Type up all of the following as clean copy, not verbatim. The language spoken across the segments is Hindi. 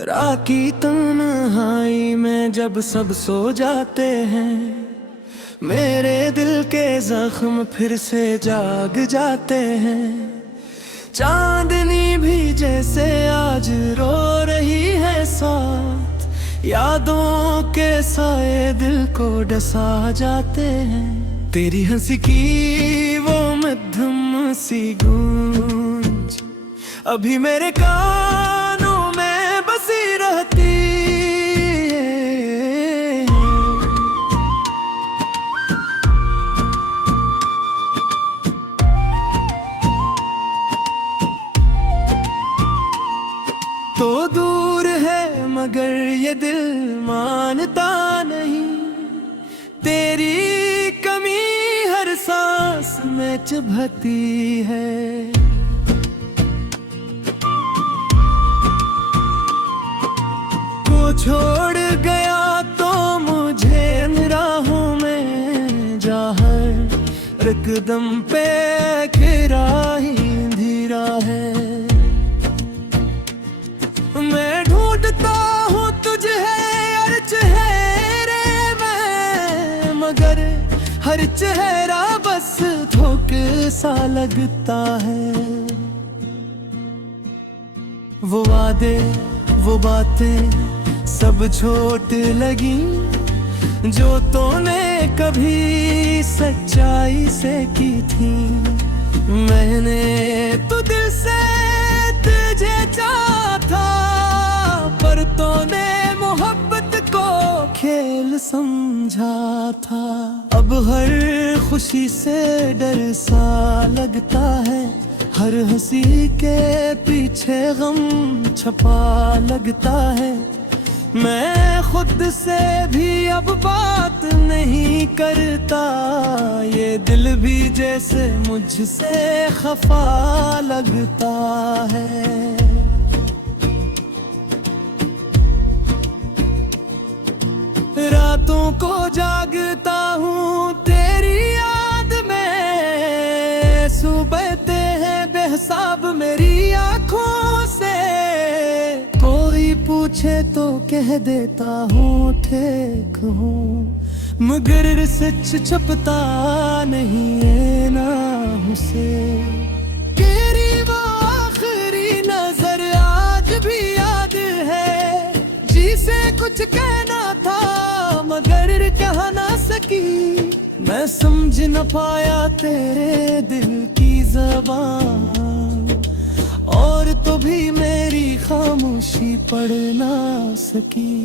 रात की तन्हाई में जब सब सो जाते हैं, मेरे दिल के जख्म फिर से जाग जाते हैं। चांदनी भी जैसे आज रो रही है साथ, यादों के साए दिल को डसा जाते हैं। तेरी हंसी की वो मध्यम सी गूंज अभी मेरे कानों में बसी रहती है। तो दूर है मगर ये दिल मानता नहीं, तेरी कमी हर सांस में चुभती है। वो छोड़ गया तो मुझे राहों में जहर एकदम पे खिरा ही धीरा है। मैं ढूंढता हूँ तुझे हर चेहरे में, मगर हर चेहरा बस धोखे सा लगता है। वो वादे वो बातें सब छोट लगी जो तूने कभी सच्चाई से की थी। मैंने तो दिल से तुझे चाहा था, पर तूने मोहब्बत को खेल समझा था। अब हर खुशी से डर सा लगता है, हर हंसी के पीछे गम छपा लगता है। मैं खुद से भी अब बात नहीं करता, ये दिल भी जैसे मुझसे खफा लगता है। रातों को जागता हूँ तेरी याद में, सुबहते हैं बेहिसाब मेरी आँखों से। कोई पूछे तो कह देता हूँ ठीक हूँ, मगर सच छपता नहीं है नाम से। तेरी वो आखिरी नजर आज भी याद है, जिसे कुछ कहना था मगर कह ना सकी। मैं समझ न पाया तेरे दिल की ज़बान, और तो भी मेरी खामोशी पढ़ ना सकी।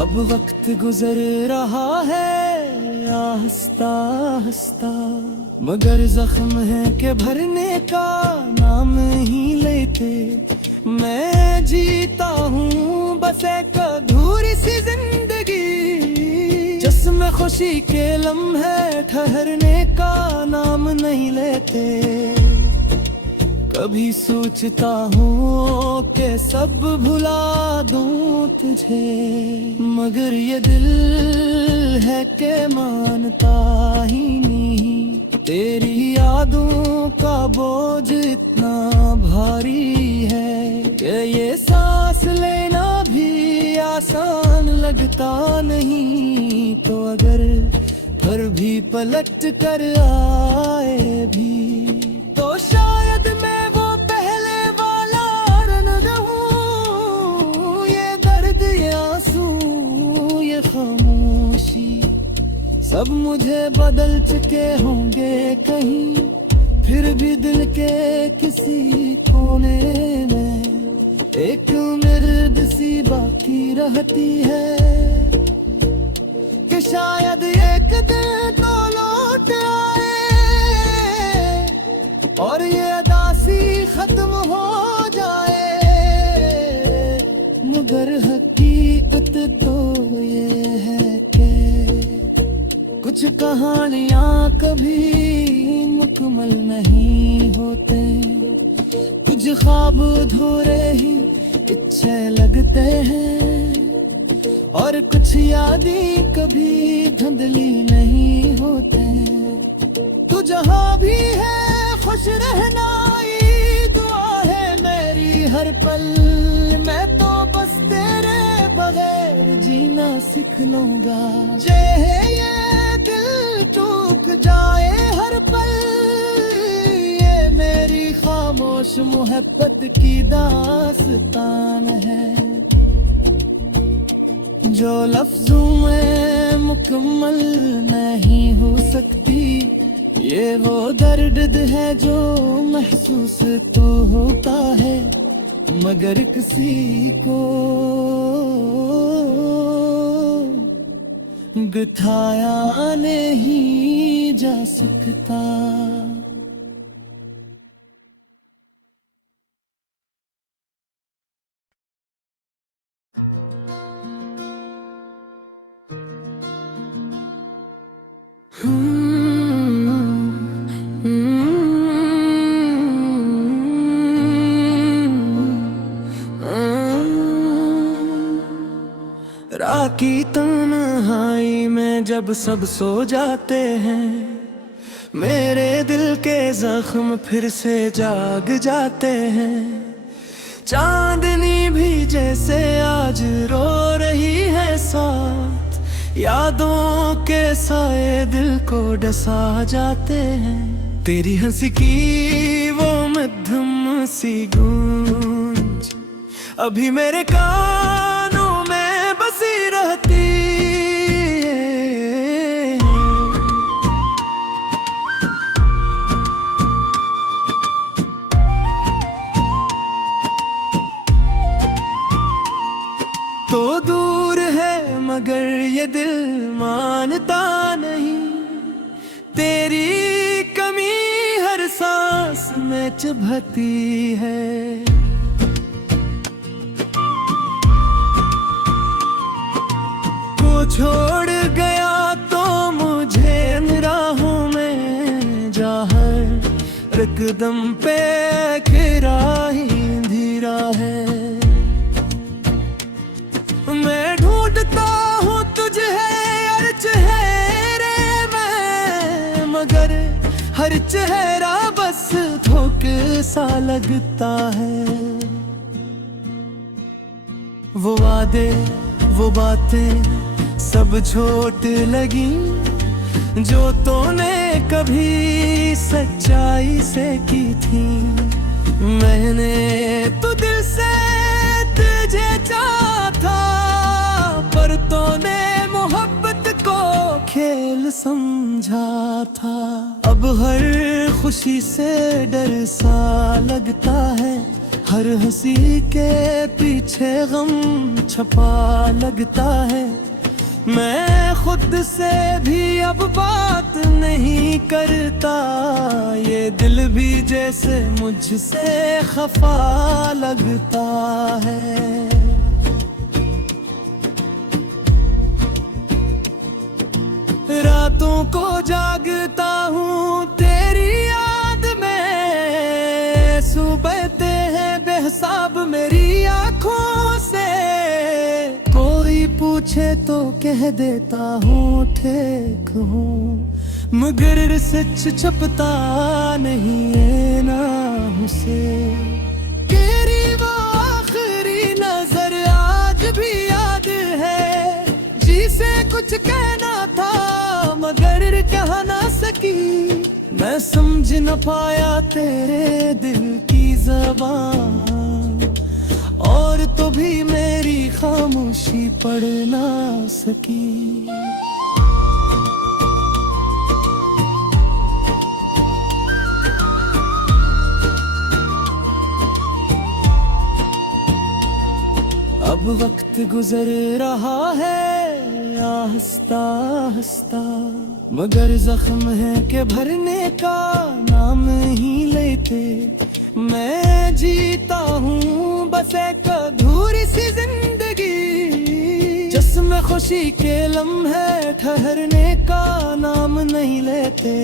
अब वक्त गुजर रहा है आहिस्ता आहिस्ता, मगर जख्म है कि भरने का नाम ही लेते। मैं जीता हूँ बस एक अधूरी सी जिंदगी, जिसमें खुशी के लम्हे ठहरने का नाम नहीं लेते। कभी सोचता हूँ कि सब भुला दूँ तुझे, मगर ये दिल है कि मानता ही नहीं। तेरी यादों का बोझ इतना भारी है कि ये सांस लेना भी आसान लगता नहीं। तो अगर फिर भी पलट कर आए भी, तो शायद मैं वो पहले वाला रन रहूं। ये दर्द ये आंसू ये खामोशी सब मुझे बदल चुके होंगे कहीं, फिर भी दिल के किसी कोने में एक मिर्द सी बाकी रहती है कि शायद एक दिन तो लौट आए और ये अदासी खत्म हो जाए। मगर हकीकत तो ये है कि कुछ कहानियां कभी मुकम्मल नहीं होते, कुछ ख्वाब अधूरे ही अच्छे लगते हैं, और कुछ यादें कभी धुंधली नहीं होते। तू जहाँ भी है खुश रहना, ये दुआ है मेरी हर पल। मैं तो बस तेरे बगैर जीना सीख लूंगा। ये दिल टूट जाए हर पल, ये मेरी खामोश मोहब्बत की दास्तान है, जो लफ्जों में मुकम्मल नहीं हो सकती। ये वो दर्द है जो महसूस तो होता है, मगर किसी को गठाया नहीं जा सकता। रात की तन्हाई में जब सब सो जाते हैं, मेरे दिल के जख्म फिर से जाग जाते हैं। चांदनी भी जैसे आज रो रही है साथ, यादों के साए दिल को डसा जाते हैं। तेरी हंसी की वो मध्यम सी गूंज अभी मेरे कानों में बसी रहती है। तो दूर है मगर ये दिल मानता नहीं, तेरी कमी हर सांस में चुभती है। को छोड़ गया तो मुझे राहों में जा हर कदम पे खिरा ही धीरा है। मैं ढूंढता हूँ तुझे हर चेहरे में, मगर हर चेहरा बस धोखे सा लगता है। वो वादे वो बातें सब झूठ लगी, जो तूने कभी सच्चाई से की थी। मैंने तो दिल से तुझे चाहा था, पर तूने मोहब्बत को खेल समझा था। अब हर खुशी से डर सा लगता है, हर हंसी के पीछे गम छपा लगता है। मैं खुद से भी अब बात नहीं करता, ये दिल भी जैसे मुझसे खफा लगता है। रातों को जागता हूँ तेरी याद में, सुबहते हैं बेहिसाब मेरी आँखों से। कोई पूछे तो कह देता हूँ ठीक हूँ, मगर सच छपता नहीं है नाम से। तेरी वो आखिरी नजर आज भी याद है, जिसे कुछ कहना था मगर कह ना सकी। मैं समझ न पाया तेरे दिल की ज़बान, और तो भी मेरी खामोशी पढ़ ना सकी। अब वक्त गुजर रहा है आहिस्ता आहिस्ता, मगर जख्म है कि भरने का नाम ही लेते। मैं जीता हूँ बस एक अधूरी सी जिंदगी, जिसमें खुशी के लम्हे ठहरने का नाम नहीं लेते।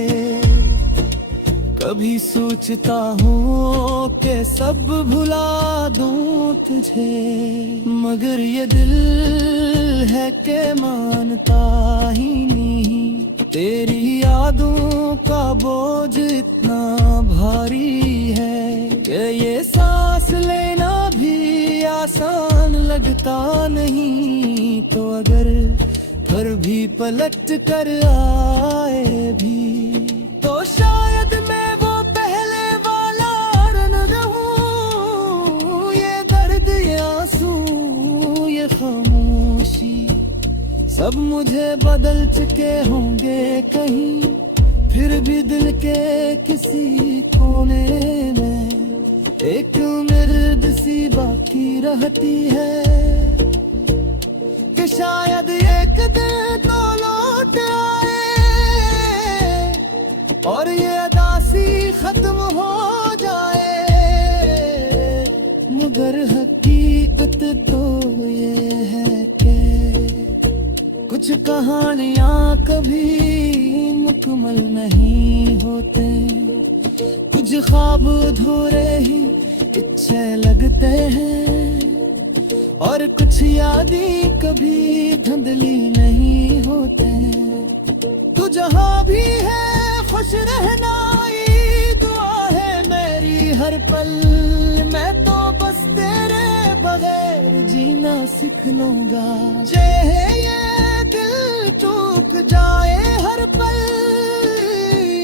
कभी सोचता हूँ कि सब भुला दूँ तुझे, मगर ये दिल है कि मानता ही नहीं। तेरी यादों का बोझ इतना भारी है कि ये सांस लेना भी आसान लगता नहीं। तो अगर फिर भी पलट कर आए भी, तो शायद मैं वो पहले वाला न रहूं। ये दर्द, ये आंसू, ये खामोशी सब मुझे बदल चुके होंगे कहीं, फिर भी दिल के किसी कोने में एक उम्मीद सी बाकी रहती है कि शायद एक दिन तो लौट आए और ये अदासी खत्म हो जाए। मगर हकीकत तो ये है कि कुछ कहानियां कभी मुकम्मल नहीं होते, कुछ ख्वाब अधूरे ही अच्छे लगते हैं, और कुछ यादें कभी धुंधली नहीं होते। तू जहाँ भी है खुश रहना, ये दुआ है मेरी हर पल। मैं तो बस तेरे बगैर जीना सीख लूंगा। ये दिल टूट जाए हर पल,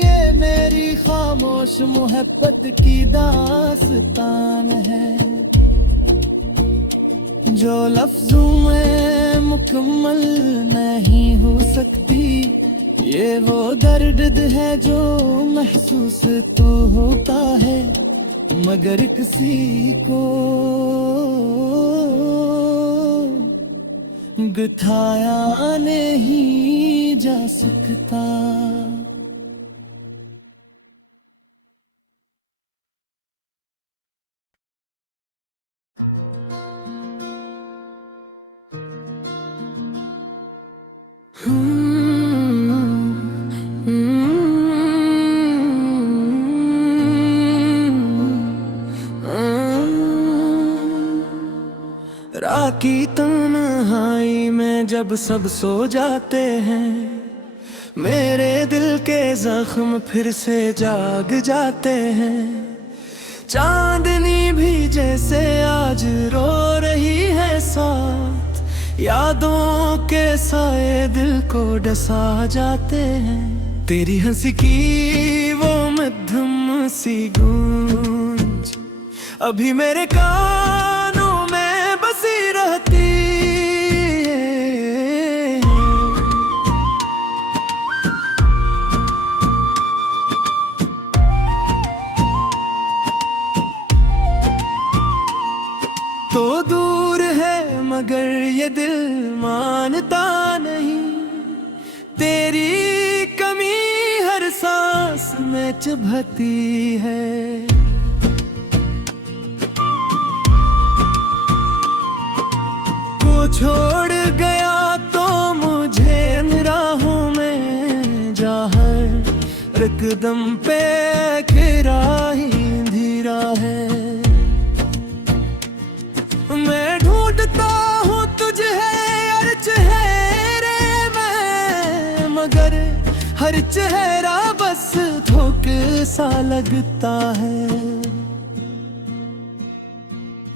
ये मेरी खामोश मोहब्बत की दास्तान है, जो लफ्जों में मुकम्मल नहीं हो सकती। ये वो दर्द है जो महसूस तो होता है, मगर किसी को गठाया नहीं जा सकता। रात की तन्हाई में जब सब सो जाते हैं, मेरे दिल के जख्म फिर से जाग जाते हैं। चांदनी भी जैसे आज रो रही है साथ, यादों के साए दिल को डसा जाते हैं। तेरी हंसी की वो मध्यम सी गूंज अभी मेरे कानों में बसी रहती है। तो दूर है मगर ये दिल मानता नहीं, तेरी कमी हर सांस में चुभती है। वो छोड़ गया तो मुझे इन राहों में जहर एकदम पे खिरा ही धीरा है। मैं ढूंढता हूँ तुझे हर चेहरे में, मगर हर चेहरा बस धोखे सा लगता है।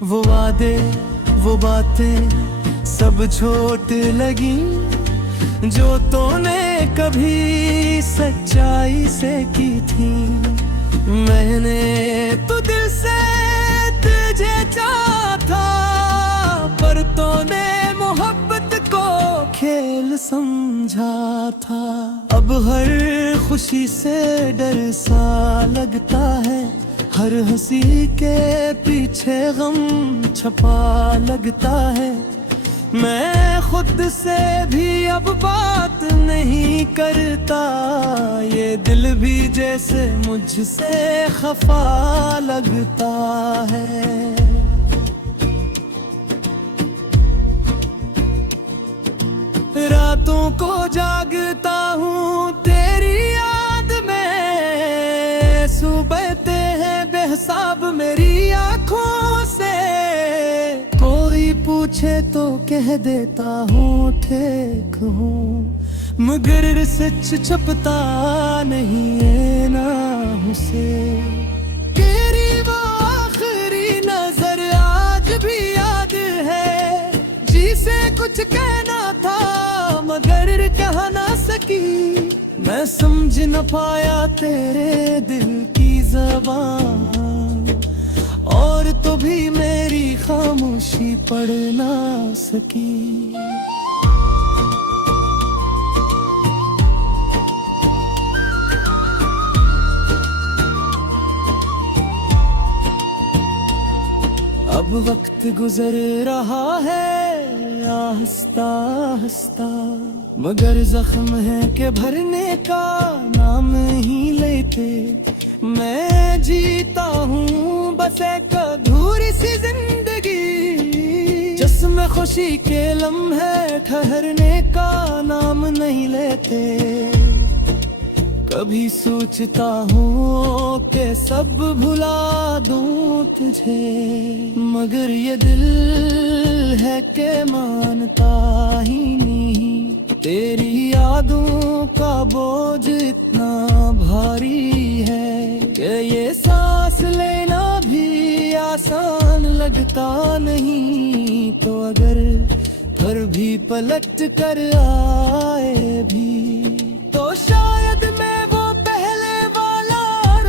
वो वादे वो बातें सब छोट लगी जो तूने कभी सच्चाई से की थी। मैंने तो दिल से तुझे चाहा था, पर तूने मोहब्बत को खेल समझा था। अब हर खुशी से डर सा लगता है, हर हंसी के पीछे गम छपा लगता है। मैं खुद से भी अब बात नहीं करता, ये दिल भी जैसे मुझसे खफा लगता है। रातों को जागता हूँ तेरी याद में, सुबहते हैं बेहिसाब मेरी आँखों से। कोई पूछे तो कह देता हूँ ठीक हूँ, मगर सच छपता नहीं है नाम से। तेरी वो आखिरी नजर आज भी याद है, जिसे कुछ कहना था मगर कह ना सकी। मैं समझ न पाया तेरे दिल की ज़बान, और तो भी मेरी खामोशी पढ़ ना सकी। अब वक्त गुजर रहा है आहिस्ता आहिस्ता, मगर जख्म है के भरने का नाम ही लेते। मैं जीता हूँ बस एक अधूरी सी जिंदगी, जिसमें खुशी के लम्हे ठहरने का नाम नहीं लेते। कभी सोचता हूँ कि सब भुला दूँ तुझे, मगर ये दिल है कि मानता ही नहीं। तेरी यादों का बोझ इतना भारी है कि ये सांस लेना भी आसान लगता नहीं। तो अगर फिर भी पलट कर आए भी, तो शायद मैं वो पहले वाला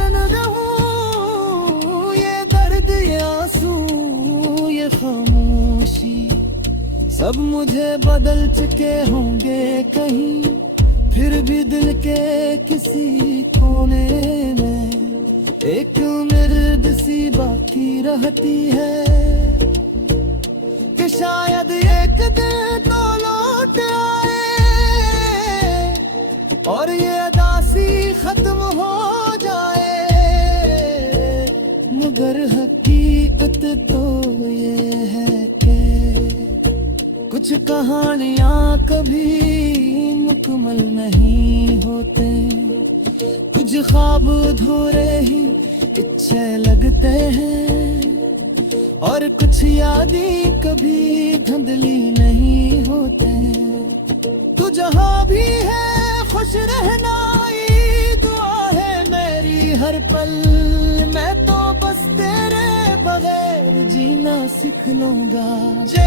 न रहूं। ये दर्द, ये आंसू, ये खामोशी सब मुझे बदल चुके होंगे कहीं, फिर भी दिल के किसी कोने में एक उम्मीद सी बाकी रहती है कि शायद एक दिन तो लौट आए और ये अदासी खत्म हो जाए। मगर हकीकत तो ये है कि कुछ कहानियां कभी मुकम्मल नहीं होते, कुछ ख्वाब अधूरे ही अच्छे लगते हैं, और कुछ यादें कभी धुंधली नहीं होते। तू जहाँ भी है खुश रहना ये दुआ है मेरी हर पल। मैं तो बस तेरे बगैर जीना सीख लूंगा। ये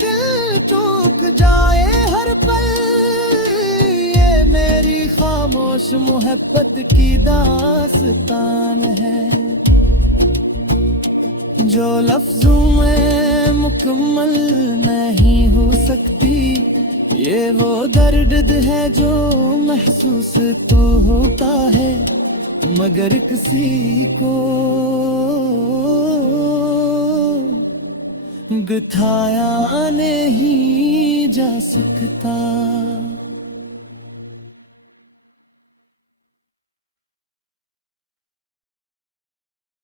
दिल टूट जाए हर पल, ये मेरी खामोश मोहब्बत की दास्तान है, जो लफ्जों में मुकम्मल नहीं हो सकती। ये वो दर्द है जो महसूस तो होता है, मगर किसी को गठाया नहीं जा सकता।